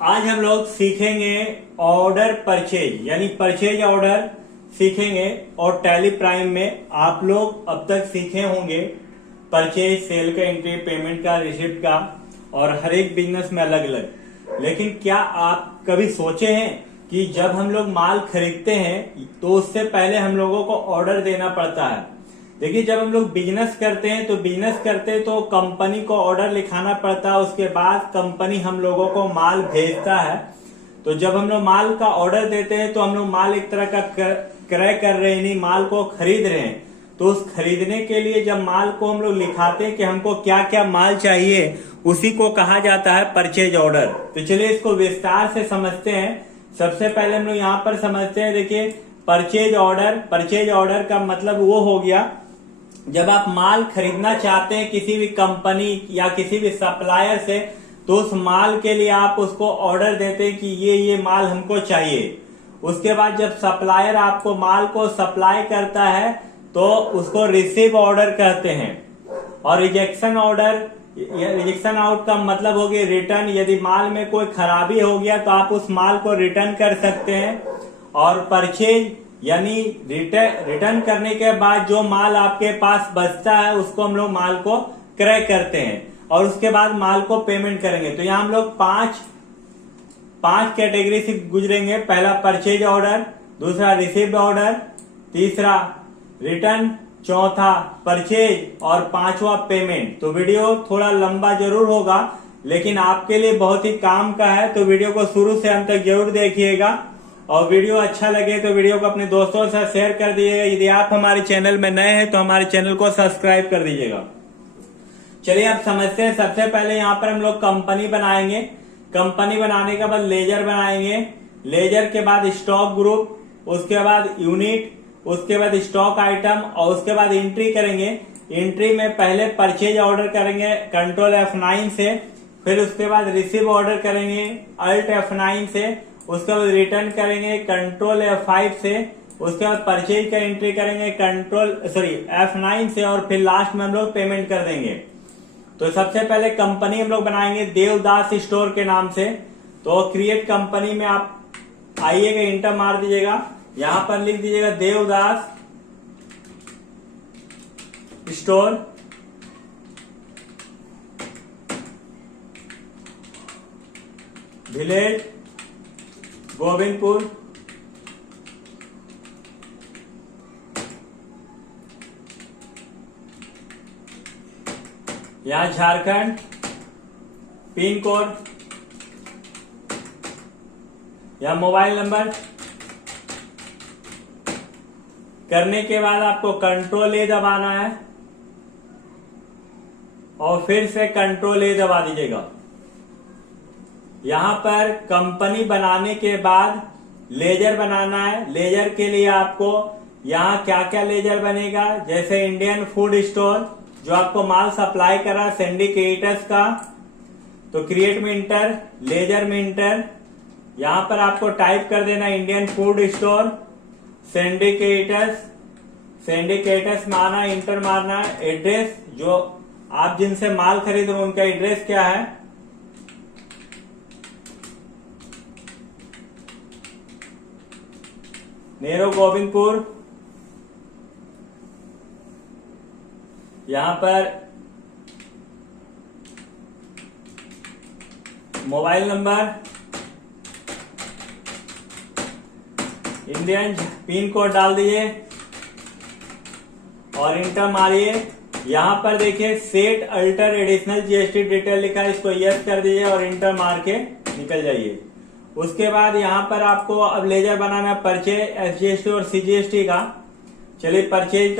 आज हम लोग सीखेंगे ऑर्डर परचेज यानी परचेज ऑर्डर सीखेंगे। और टैली प्राइम में आप लोग अब तक सीखे होंगे परचेज, सेल का एंट्री, पेमेंट का, रिसिप्ट का, और हर एक बिजनेस में अलग अलग। लेकिन क्या आप कभी सोचे हैं कि जब हम लोग माल खरीदते हैं तो उससे पहले हम लोगों को ऑर्डर देना पड़ता है। देखिए, जब हम लोग बिजनेस करते हैं तो कंपनी को ऑर्डर लिखाना पड़ता है। उसके बाद कंपनी हम लोगों को माल भेजता है। तो जब हम लोग माल का ऑर्डर देते हैं तो हम लोग माल एक तरह का क्रय कर रहे हैं, नहीं माल को खरीद रहे हैं। तो उस खरीदने के लिए जब माल को हम लोग लिखाते हैं कि हमको क्या क्या माल चाहिए, उसी को कहा जाता है परचेज ऑर्डर। तो चलिए इसको विस्तार से समझते हैं। सबसे पहले हम लोग यहाँ पर समझते हैं। देखिए, परचेज ऑर्डर का मतलब वो हो गया जब आप माल खरीदना चाहते हैं किसी भी कंपनी या किसी भी सप्लायर से, तो उस माल के लिए आप उसको ऑर्डर देते हैं कि ये माल हमको चाहिए। उसके बाद जब सप्लायर आपको माल को सप्लाई करता है तो उसको रिसीव ऑर्डर कहते हैं। और रिजेक्शन आउट का मतलब हो गया रिटर्न। यदि माल में कोई खराबी हो गया तो आप उस माल को रिटर्न कर सकते हैं। और परचेज यानी रिटर्न करने के बाद जो माल आपके पास बचता है उसको हम लोग माल को क्रय करते हैं और उसके बाद माल को पेमेंट करेंगे। तो यहाँ हम लोग पांच कैटेगरी से गुजरेंगे। पहला परचेज ऑर्डर, दूसरा रिसीव्ड ऑर्डर, तीसरा रिटर्न, चौथा परचेज और पांचवा पेमेंट। तो वीडियो थोड़ा लंबा जरूर होगा लेकिन आपके लिए बहुत ही काम का है। तो वीडियो को शुरू से अंत तक जरूर देखिएगा और वीडियो अच्छा लगे तो वीडियो को अपने दोस्तों से शेयर कर दीजिएगा। यदि आप हमारे चैनल में नए हैं तो हमारे चैनल को सब्सक्राइब कर दीजिएगा। चलिए अब समझते हैं। सबसे पहले यहाँ पर हम लोग कंपनी बनाएंगे। कंपनी बनाने के बाद लेजर बनाएंगे। लेजर के बाद स्टॉक ग्रुप, उसके बाद यूनिट, उसके बाद स्टॉक आइटम और उसके बाद एंट्री करेंगे। एंट्री में पहले परचेज ऑर्डर करेंगे कंट्रोल F9 से, फिर उसके बाद रिसीव ऑर्डर करेंगे अल्ट F9 से, उसके बाद रिटर्न करेंगे कंट्रोल F5 से, उसके बाद परचेज का एंट्री करेंगे F9 से और फिर लास्ट में हम लोग पेमेंट कर देंगे। तो सबसे पहले कंपनी हम लोग बनाएंगे देवदास स्टोर के नाम से। तो क्रिएट कंपनी में आप आइएगा, इंटर मार दीजिएगा, यहां पर लिख दीजिएगा देवदास स्टोर, विलेज गोविंदपुर, यहाँ झारखंड, पिन कोड, या मोबाइल नंबर। करने के बाद आपको कंट्रोल ए दबाना है और फिर से कंट्रोल ए दबा दीजिएगा। यहां पर कंपनी बनाने के बाद लेजर बनाना है। लेजर के लिए आपको यहाँ क्या क्या लेजर बनेगा, जैसे इंडियन फूड स्टोर जो आपको माल सप्लाई कर रहा है, सिंडिकेटर्स का। तो क्रिएट में इंटर, लेजर में इंटर, यहां पर आपको टाइप कर देना इंडियन फूड स्टोर सिंडिकेटर्स में आना, इंटर मारना। एड्रेस जो आप जिनसे माल खरीद रहे हो उनका एड्रेस क्या है, नेहरू गोविंदपुर। यहां पर mobile number, Indian pin code डाल दीजिए और इंटर मारिए। यहां पर देखिए set alter additional GST detail लिखा है, इसको यस कर दीजिए और इंटर मार के निकल जाइए। उसके बाद यहां पर आपको अब लेजर बनाना है परचेज, एसजीएसटी और सीजीएसटी का। चलिए परचेज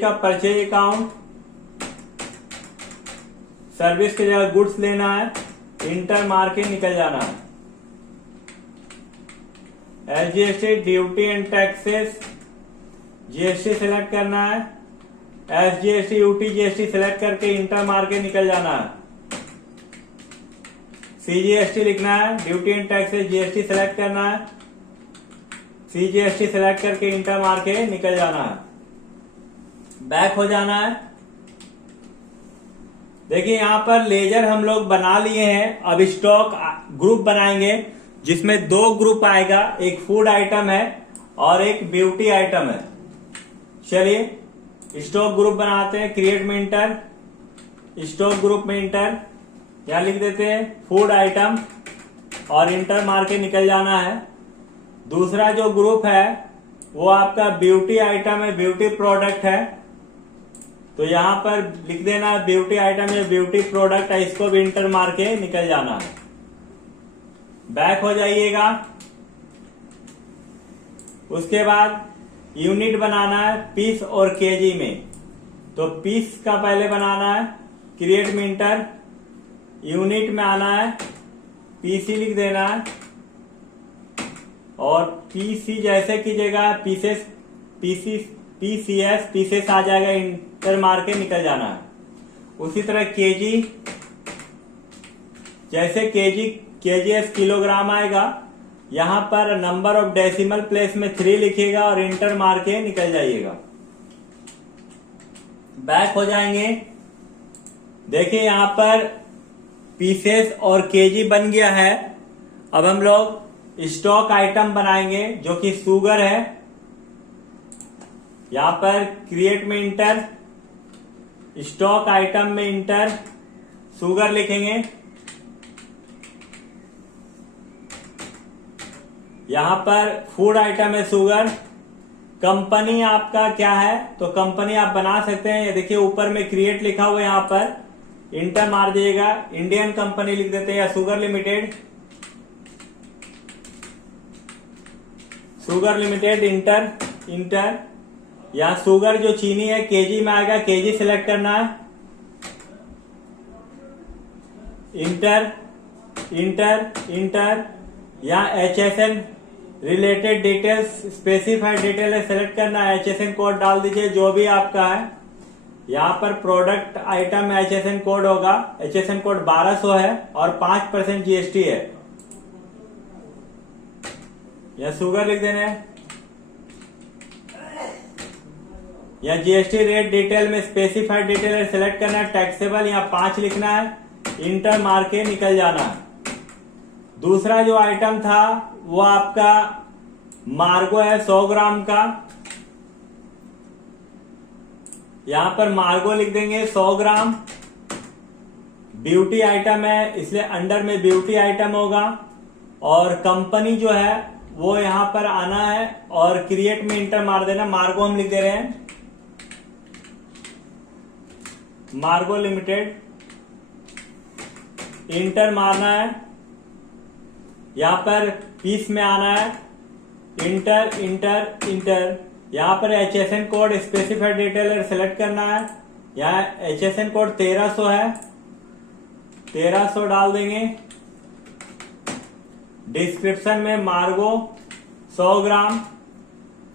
का परचेज अकाउंट, सर्विस की जगह गुड्स लेना है, इंटर मार के निकल जाना है। SGST duty and taxes, GST select करना है। एसजीएसटी यूटी जीएसटी सिलेक्ट करके इंटर मार के निकल जाना है। सीजीएसटी लिखना है, duty and taxes GST select करना है। सीजीएसटी सिलेक्ट करके इंटर मार के निकल जाना है। बैक हो जाना है देखिए यहाँ पर लेजर हम लोग बना लिए हैं। अब स्टॉक ग्रुप बनाएंगे जिसमें 2 ग्रुप आएगा, एक फूड आइटम है और एक ब्यूटी आइटम है। चलिए स्टॉक ग्रुप बनाते हैं। क्रिएट में इंटर, स्टॉक ग्रुप में इंटर, यहां लिख देते हैं फूड आइटम और इंटर मार के निकल जाना है। दूसरा जो ग्रुप है वो आपका ब्यूटी आइटम है, ब्यूटी प्रोडक्ट है, तो यहां पर लिख देना है ब्यूटी आइटम या ब्यूटी प्रोडक्ट है, इसको भी इंटर मार के निकल जाना है। बैक हो जाइएगा। उसके बाद यूनिट बनाना है पीस और केजी में, तो पीस का पहले बनाना है। क्रिएट में इंटर, यूनिट में आना है, पीसी लिख देना है और पीसी जैसे कीजिएगा पीसेस, पीसीएस आ जाएगा, इंटर मार के निकल जाना है। उसी तरह केजी, जैसे केजीएस किलोग्राम आएगा, यहां पर नंबर ऑफ डेसिमल प्लेस में 3 लिखिएगा और इंटर मार के निकल जाइएगा। बैक हो जाएंगे। देखिए यहां पर पीसेस और केजी बन गया है। अब हम लोग स्टॉक आइटम बनाएंगे जो कि शुगर है। यहां पर क्रिएट में इंटर, स्टॉक आइटम में इंटर, शुगर लिखेंगे। यहां पर फूड आइटम है शुगर। कंपनी आपका क्या है, तो कंपनी आप बना सकते हैं। ये देखिए ऊपर में क्रिएट लिखा हुआ है, यहां पर इंटर मार दीजिएगा, इंडियन कंपनी लिख देते हैं या sugar limited, sugar limited, inter. या शुगर जो चीनी है केजी में आएगा, केजी सिलेक्ट करना है, इंटर। या HSN related details, specified detail है, सिलेक्ट करना है, HSN कोड डाल दीजिए जो भी आपका है। यहाँ पर प्रोडक्ट आइटम में HSN कोड होगा, HSN कोड 1200 है और 5% GST है। या शुगर लिख देना है, या GST रेट डिटेल में स्पेसिफाइड डिटेल है, सिलेक्ट करना है, टैक्सेबल या 5 लिखना है, इंटर मार के निकल जाना है। दूसरा जो आइटम था वो आपका मार्गो है 100 ग्राम का। यहां पर मार्गो लिख देंगे 100 ग्राम। ब्यूटी आइटम है इसलिए अंडर में ब्यूटी आइटम होगा और कंपनी जो है वो यहां पर आना है और क्रिएट में इंटर मार देना। मार्गो हम लिख दे रहे हैं, मार्गो लिमिटेड, इंटर मारना है। यहां पर पीस में आना है, इंटर। यहां पर HSN code specified detail select करना है। यहाँ HSN कोड 1300 है, 1300 डाल देंगे। डिस्क्रिप्शन में मार्गो 100 ग्राम,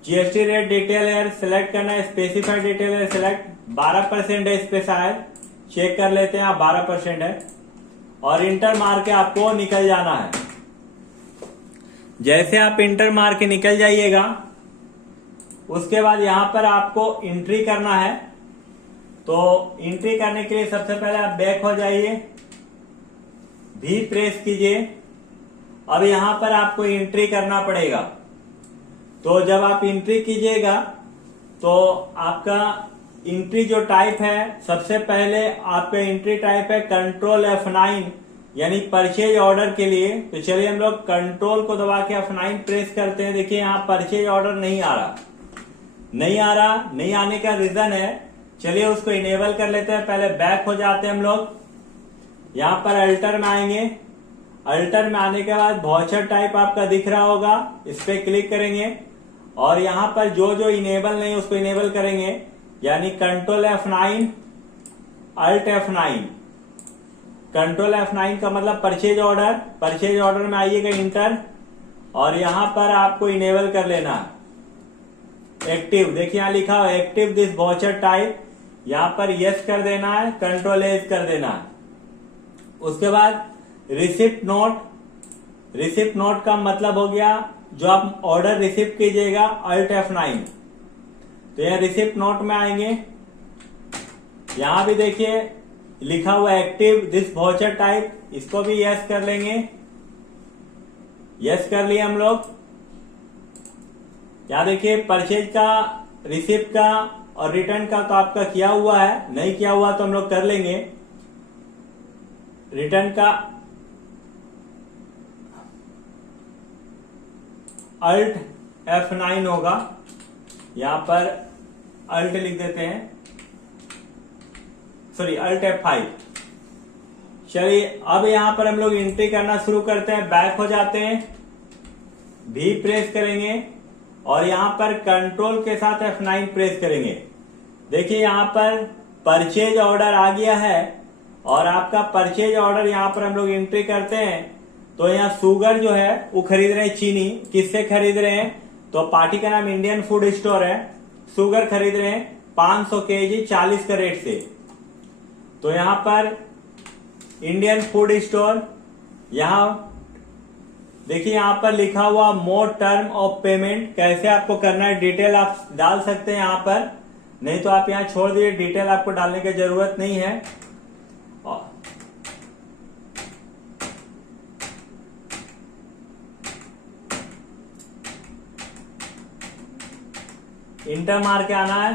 GST रेट डिटेल है, सिलेक्ट करना है, स्पेसिफाइड डिटेल है, सिलेक्ट, 12% है इस पे, शायद चेक कर लेते हैं। 12% है और इंटर मार के आपको निकल जाना है। जैसे आप इंटर मार के निकल जाइएगा उसके बाद यहां पर आपको एंट्री करना है। तो एंट्री करने के लिए सबसे पहले आप बैक हो जाइए, भी प्रेस कीजिए। अब यहां पर आपको एंट्री करना पड़ेगा। तो जब आप एंट्री कीजिएगा तो आपका एंट्री जो टाइप है, सबसे पहले आपका एंट्री टाइप है कंट्रोल F9 यानी परचेज ऑर्डर के लिए। तो चलिए हम लोग कंट्रोल को दबा के F9 प्रेस करते हैं। देखिए यहाँ परचेज ऑर्डर नहीं आ रहा। नहीं आने का रीजन है, चलिए उसको इनेबल कर लेते हैं। पहले बैक हो जाते हैं हम लोग। यहाँ पर अल्टर में आएंगे, अल्टर में आने के बाद वाउचर टाइप आपका दिख रहा होगा, इस पे क्लिक करेंगे और यहाँ पर जो जो इनेबल नहीं उसको इनेबल करेंगे, यानी control F9 alt F9। Control F9 का मतलब परचेज ऑर्डर। परचेज ऑर्डर में आइएगा, इंटर, और यहां पर आपको इनेबल कर लेना एक्टिव। देखिए यहां लिखा हुआ एक्टिव दिस वाउचर टाइप, यहां पर यस कर देना है, कंट्रोल एज कर देना है। उसके बाद रिसिप्ट नोट, रिसिप्ट नोट का मतलब हो गया जो आप ऑर्डर रिसिप्ट कीजिएगा, अल्ट F9। तो यहां रिसिप्ट नोट में आएंगे, यहां भी देखिए लिखा हुआ एक्टिव दिस वाउचर टाइप, इसको भी यस कर लेंगे। यस कर लिए हम लोग। यहाँ देखिए परचेज का, रिसिप्ट का और रिटर्न का तो आपका किया हुआ है, नहीं किया हुआ तो हम लोग कर लेंगे। रिटर्न का अल्ट F9 होगा, यहां पर अल्ट लिख देते हैं, सॉरी अल्ट F5। चलिए अब यहां पर हम लोग एंट्री करना शुरू करते हैं। बैक हो जाते हैं, भी प्रेस करेंगे और यहां पर कंट्रोल के साथ F9 प्रेस करेंगे। देखिए यहां पर परचेज ऑर्डर आ गया है और आपका परचेज ऑर्डर यहां पर हम लोग एंट्री करते हैं तो यहाँ शुगर जो है वो खरीद रहे हैं, चीनी किससे खरीद रहे हैं, तो पार्टी का नाम इंडियन फूड स्टोर है। शुगर खरीद रहे हैं 500 केजी 40 का रेट से। तो यहां पर इंडियन फूड स्टोर, यहां देखिए यहां पर लिखा हुआ मोर टर्म ऑफ पेमेंट, कैसे आपको करना है डिटेल आप डाल सकते हैं यहां पर, नहीं तो आप यहां छोड़ दीजिए, डिटेल आपको डालने की जरूरत नहीं है। इंटर मार के आना है।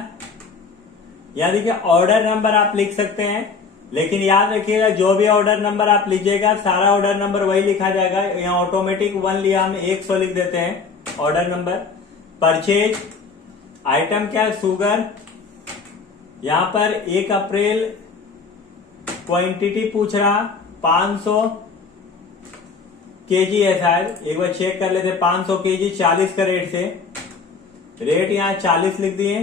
यहां देखिए ऑर्डर नंबर आप लिख सकते हैं, लेकिन याद रखिएगा जो भी ऑर्डर नंबर आप लीजिएगा सारा ऑर्डर नंबर वही लिखा जाएगा। यहाँ ऑटोमेटिक 1 लिया, हम 100 लिख देते हैं ऑर्डर नंबर। परचेज आइटम क्या है, शुगर। यहां पर 1 अप्रैल क्वांटिटी पूछ रहा 500 केजी है शायद, एक बार चेक कर लेते। 500 केजी 40 का रेट से, रेट यहां 40 लिख दिए।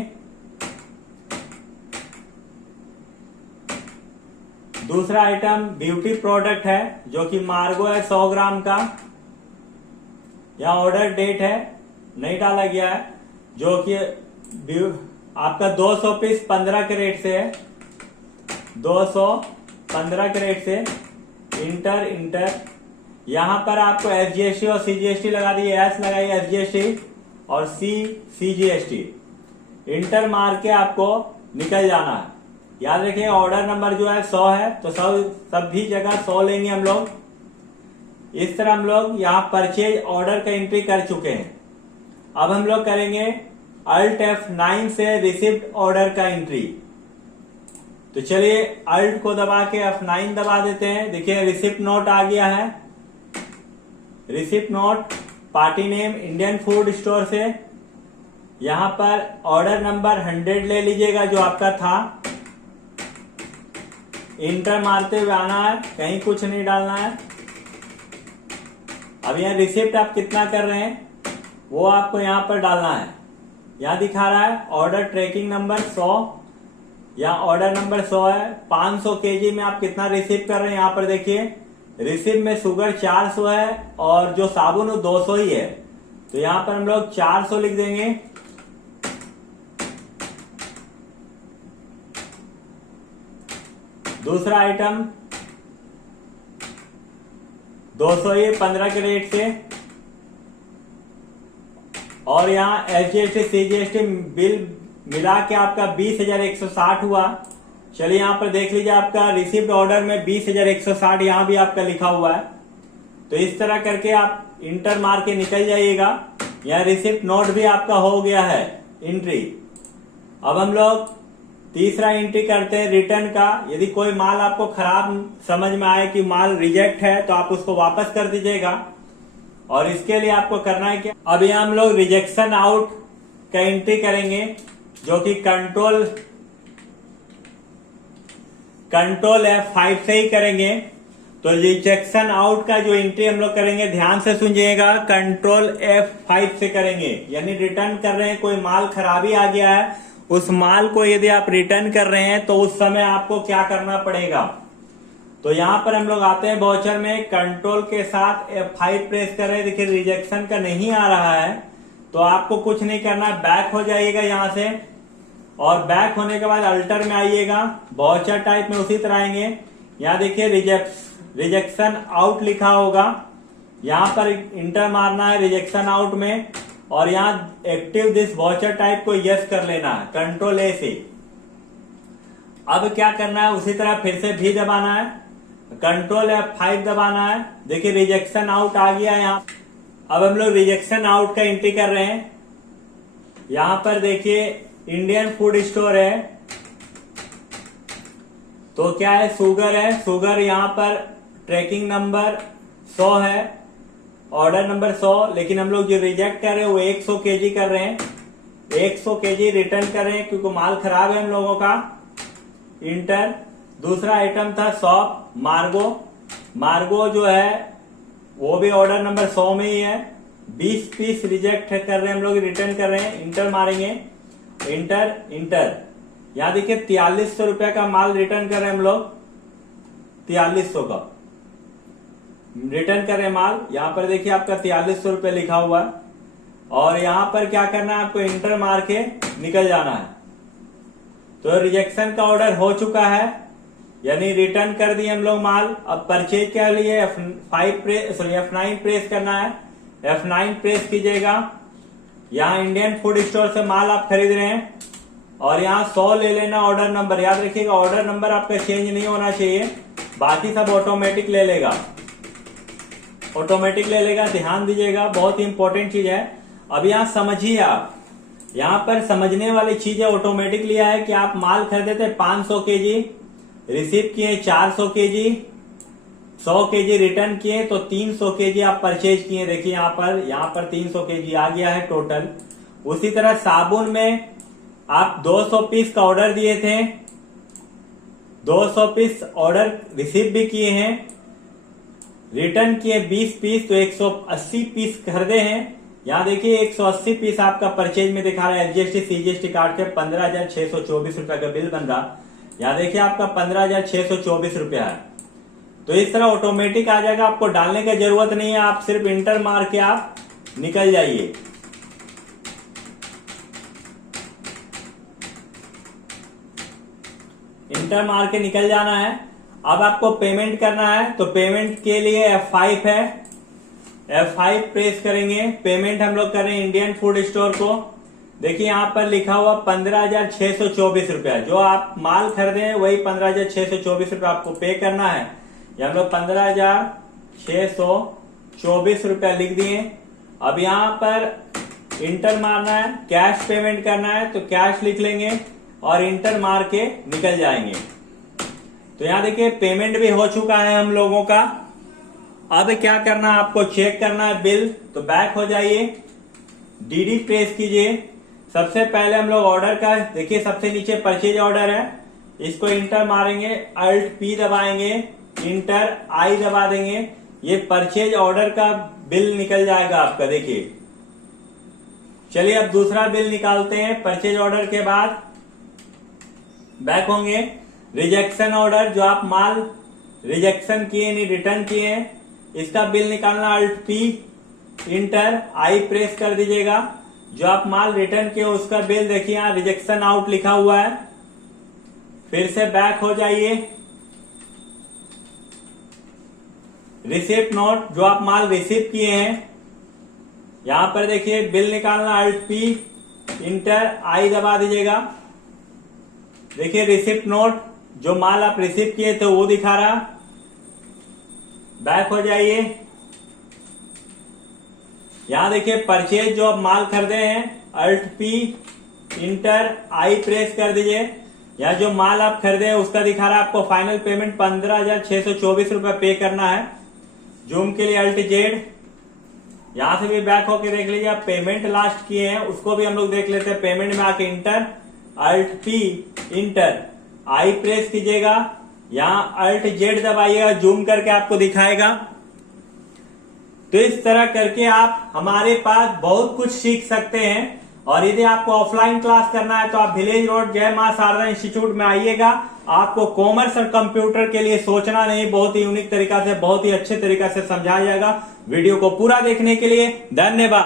दूसरा आइटम ब्यूटी प्रोडक्ट है जो कि मार्गो है 100 ग्राम का। यहां ऑर्डर डेट है, नहीं डाला गया है, जो कि आपका 200 पीस 15 के रेट से है, 215 के रेट से। इंटर यहां पर आपको SGST और CGST लगा दिए, एस लगाइए SGST और CGST। इंटर मार के आपको निकल जाना है। याद रखिए ऑर्डर नंबर जो है 100 है तो सभी जगह 100 लेंगे हम लोग। इस तरह हम लोग यहाँ परचेज ऑर्डर का एंट्री कर चुके हैं। अब हम लोग करेंगे अल्ट F9 से रिसिप्ट ऑर्डर का एंट्री। तो चलिए अल्ट को दबा के F9 दबा देते हैं। देखिए रिसिप्ट नोट आ गया है, receipt note party name Indian food store से। यहां पर ऑर्डर नंबर 100 ले लीजिएगा जो आपका था। इंटर मारते हुए आना है, कहीं कुछ नहीं डालना है। अब यहाँ रिसिप्ट आप कितना कर रहे हैं वो आपको यहाँ पर डालना है। यहाँ दिखा रहा है ऑर्डर ट्रैकिंग नंबर 100, यहाँ ऑर्डर नंबर 100 है। 500 केजी में आप कितना रिसीव कर रहे हैं, यहाँ पर देखिए रिसिप्ट में शुगर 400 है और जो साबुन वो 200 ही है, तो यहाँ पर हम लोग 400 लिख देंगे। दूसरा आइटम 200 ही 15 के रेट से, और यहाँ SGST CGST बिल मिला के आपका 20,160 हुआ। चलिए यहाँ पर देख लीजिए आपका रिसिप्ट ऑर्डर में 20,160 यहाँ भी आपका लिखा हुआ है। तो इस तरह करके आप इंटर मार के निकल जाइएगा। यहाँ रिसिप्ट नोट भी आपका हो गया है एंट्री। अब हम लोग तीसरा एंट्री करते हैं रिटर्न का। यदि कोई माल आपको खराब समझ में आए कि माल रिजेक्ट है तो आप उसको वापस कर दीजिएगा। और इसके लिए आपको करना है क्या, अब यहाँ हम लोग रिजेक्शन आउट का एंट्री करेंगे जो कि कंट्रोल F5 से ही करेंगे। तो रिजेक्शन आउट का जो एंट्री हम लोग करेंगे ध्यान से सुनिएगा, कंट्रोल F5 से करेंगे। यानी रिटर्न कर रहे हैं, कोई माल खराबी आ गया है, उस माल को यदि आप रिटर्न कर रहे हैं तो उस समय आपको क्या करना पड़ेगा। तो यहां पर हम लोग आते हैं वाउचर में, कंट्रोल के साथ F5 प्रेस कर रहे हैं। देखिए रिजेक्शन का नहीं आ रहा है तो आपको कुछ नहीं करना, बैक हो जाइएगा यहां से, और बैक होने के बाद अल्टर में आइएगा, वाउचर टाइप में उसी तरह आएंगे। यहाँ देखिए रिजेक्शन आउट लिखा होगा, यहाँ पर इंटर मारना है रिजेक्शन आउट में, और यहाँ एक्टिव दिस वाउचर टाइप को यस कर लेना है कंट्रोल A से। अब क्या करना है, उसी तरह फिर से भी दबाना है, कंट्रोल F5 दबाना है। देखिए रिजेक्शन आउट आ गया यहाँ। अब हम लोग रिजेक्शन आउट का एंट्री कर रहे हैं। यहाँ पर देखिए इंडियन फूड स्टोर है, तो क्या है, शुगर है। शुगर यहाँ पर ट्रैकिंग नंबर 100 है, ऑर्डर नंबर 100, लेकिन हम लोग जो रिजेक्ट कर रहे हैं वो 100 केजी कर रहे हैं। 100 केजी रिटर्न कर रहे हैं क्योंकि माल खराब है हम लोगों का। इंटर। दूसरा आइटम था सॉप मार्गो। मार्गो जो है वो भी ऑर्डर नंबर 100 में ही है। 20 पीस रिजेक्ट कर रहे हैं हम लोग, रिटर्न कर रहे हैं। इंटर मारेंगे, इंटर इंटर। यहां देखिए 4300 रुपए का माल रिटर्न कर रहे हैं हम लोग, 4300 का रिटर्न कर रहे हैं माल। यहां पर देखिए आपका 4300 रुपए लिखा हुआ है। और यहां पर क्या करना है, आपको इंटर मार के निकल जाना है। तो रिजेक्शन का ऑर्डर हो चुका है, यानी रिटर्न कर दिए हम लोग माल। अब परचेज के लिए F9 प्रेस करना है। F9 प्रेस कीजिएगा। यहाँ इंडियन फूड स्टोर से माल आप खरीद रहे हैं और यहाँ 100 ले लेना ऑर्डर नंबर। याद रखिएगा ऑर्डर नंबर आपका चेंज नहीं होना चाहिए, बाकी सब ऑटोमेटिक ले लेगा, ऑटोमेटिक ले लेगा। ध्यान दीजिएगा, बहुत ही इंपॉर्टेंट चीज है। अब यहाँ समझिए आप, यहाँ पर समझने वाली चीज है, ऑटोमेटिक लिया है कि आप माल खरीदे थे 500 केजी, रिसीव किए 400 केजी, 100 केजी रिटर्न किए तो 300 केजी आप परचेज किए। देखिए यहाँ पर 300 केजी आ गया है टोटल। उसी तरह साबुन में आप 200 पीस का ऑर्डर दिए थे, 200 पीस ऑर्डर रिसीव भी किए हैं, रिटर्न किए 20 पीस, तो 180 पीस खरीदे हैं। यहाँ देखिए 180 पीस आपका परचेज में दिखा रहा है। एसजीएसटी सीजीएसटी काट के 15,624 रुपए का बिल बन रहा। यहाँ देखिए आपका 15,624 रुपया है। तो इस तरह ऑटोमेटिक आ जाएगा, आपको डालने की जरूरत नहीं है, आप सिर्फ इंटर मार के आप निकल जाइए। इंटर मार के निकल जाना है। अब आपको पेमेंट करना है, तो पेमेंट के लिए F5 है, F5 प्रेस करेंगे। पेमेंट हम लोग कर रहे हैं इंडियन फूड स्टोर को। देखिए यहाँ पर लिखा हुआ 15,624 रुपया, जो आप माल खरीदे हैं वही 15,624 रुपया आपको पे करना है। ये हम लोग 15,624 रुपया लिख दिए। अब यहाँ पर इंटर मारना है, कैश पेमेंट करना है तो कैश लिख लेंगे और इंटर मार के निकल जाएंगे। तो यहाँ देखिए पेमेंट भी हो चुका है हम लोगों का। अब क्या करना है, आपको चेक करना है बिल, तो बैक हो जाइए, डीडी प्रेस कीजिए। सबसे पहले हम लोग ऑर्डर का देखिए सबसे नीचे परचेज ऑर्डर है, इसको इंटर मारेंगे, अल्ट P दबाएंगे, इंटर I दबा देंगे। ये परचेज ऑर्डर का बिल निकल जाएगा आपका। देखिए चलिए अब दूसरा बिल निकालते हैं। परचेज ऑर्डर के बाद बैक होंगे, रिजेक्शन ऑर्डर, जो आप माल रिजेक्शन किए नहीं रिटर्न किए हैं, इसका बिल निकालना, alt P enter I press कर दीजिएगा। जो आप माल रिटर्न किए उसका बिल देखिए यहाँ रिजेक्शन आउट लिखा हुआ है। फिर से बैक हो जाइए, रिसिप्ट नोट, जो आप माल रिसीव किए हैं, यहां पर देखिए बिल निकालना, अल्ट P इंटर I दबा दीजिएगा। देखिए रिसिप्ट नोट, जो माल आप रिसीव किए थे वो दिखा रहा। बैक हो जाइए, यहां देखिए परचेज, जो आप माल खरीदे हैं, alt P enter I press कर दीजिए। यहाँ जो माल आप खरीदे हैं उसका दिखा रहा है आपको फाइनल पेमेंट 15,624 रुपए पे करना है। जूम के लिए अल्ट Z। यहां से भी बैक होके देख लीजिए, आप पेमेंट लास्ट किए हैं उसको भी हम लोग देख लेते हैं। पेमेंट में आके enter alt P enter I press कीजिएगा, यहाँ अल्ट Z दबाइएगा, जूम करके आपको दिखाएगा। तो इस तरह करके आप हमारे पास बहुत कुछ सीख सकते हैं। और यदि आपको ऑफलाइन क्लास करना है तो आप विलेज रोड जय मां शारदा इंस्टीट्यूट में आइएगा। आपको कॉमर्स और कंप्यूटर के लिए सोचना नहीं, बहुत ही यूनिक तरीका से, बहुत ही अच्छे तरीका से समझाया जाएगा। वीडियो को पूरा देखने के लिए धन्यवाद।